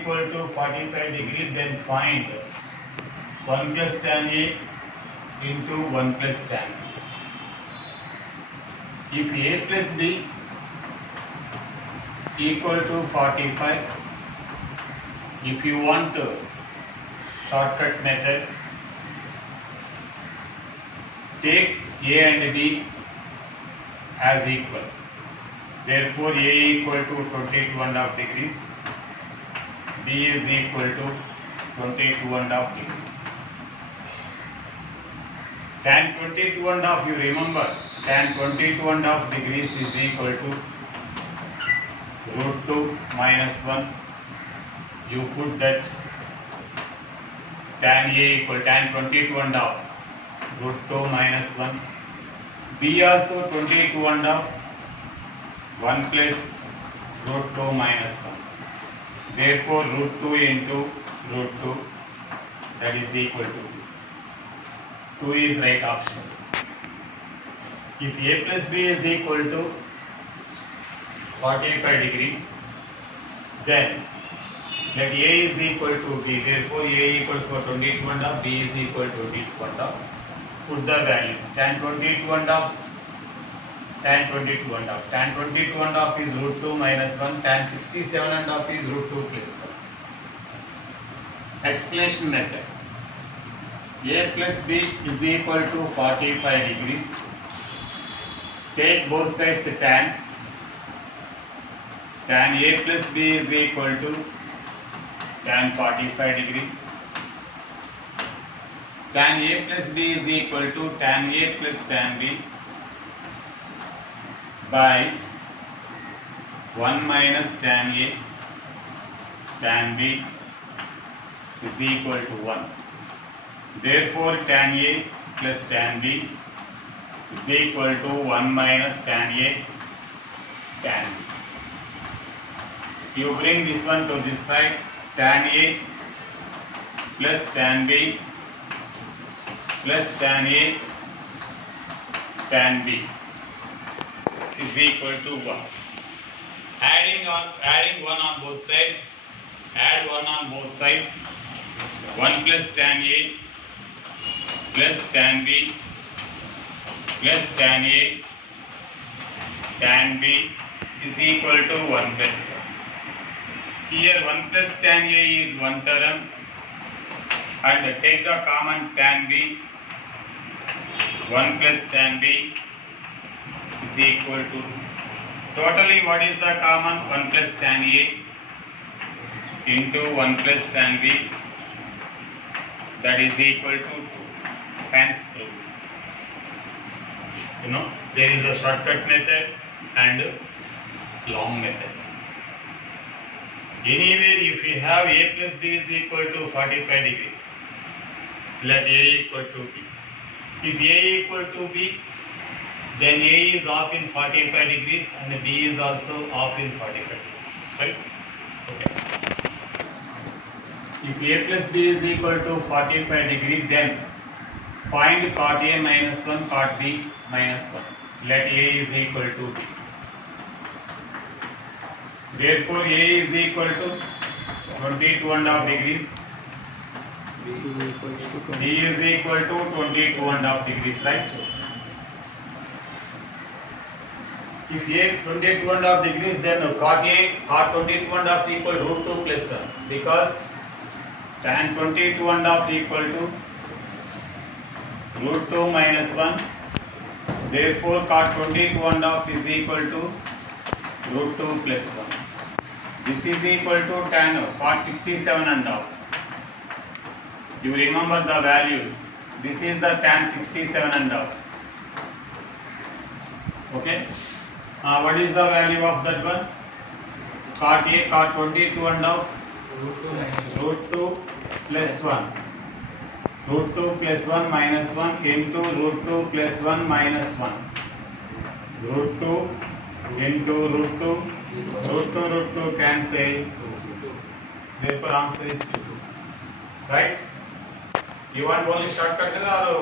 equal to 45 degree, then find 1 plus tan A into 1 plus tan B. If A plus B equal to 45, if you want to shortcut method, take A and B as equal. Therefore, A equal to 22.5 degrees, B is equal to 22.5 degrees. Tan 22.5, you remember, tan 22.5 degrees is equal to root 2 minus 1. You put that tan A equal tan 22.5 root 2 minus 1. B also 22.5, 1 plus root 2 minus 1. Therefore, root 2 into root 2, that is equal to 2 is right option. If A plus B is equal to 45 degree, then let A is equal to B. Therefore, A equal to 22.5, B is equal to 22.5. Put the values. Tan 22.5, tan 22.5. Tan 22.5 is root 2 minus 1. Tan 67.5 is root 2 plus 1. Explanation method. A plus B is equal to 45 degrees. Take both sides tan. Tan A plus B is equal to tan 45 degree. Tan A plus B is equal to tan A plus tan B by 1 minus tan A tan B is equal to 1. Therefore, tan A plus tan B is equal to 1 minus tan A tan B. You bring this one to this side. Tan A plus tan B plus tan A tan B is equal to 1. Adding 1 on both sides. Add 1 on both sides. 1 plus tan A plus tan B plus tan A tan B is equal to 1 plus 1. Here 1 plus tan A is one term, and take the common tan B. 1 plus tan B is equal to, totally what is the common? 1 plus tan A into 1 plus tan B, that is equal to 2. Hence, there is a shortcut method and long method. Anywhere, if you have A plus B is equal to 45 degree, let A equal to B. If A equal to B, then A is off in 45 degrees and B is also off in 45 degrees. Right? Okay. If A plus B is equal to 45 degree, then find cot A minus 1, cot B minus 1. Let A is equal to B. Therefore, A is equal to 22.5 degrees. B is equal to 22.5 degrees, right? If A 22.5 degrees, then cot 22.5 equal root 2 plus 1, because tan 22.5 equal to root 2 minus 1. Therefore, cot 22.5 is equal to root 2 plus 1. This is equal to tan cot 67.5. You remember the values. This is the tan 67.5. Okay. What is the value of that one? Cot A, cot 22.5. Root 2 plus 1. Root 2 plus 1 minus 1 into root 2 plus 1 minus 1. Root 2 into root 2. Root 2 cancel. Therefore, answer is 2. Right? You want only shortcut or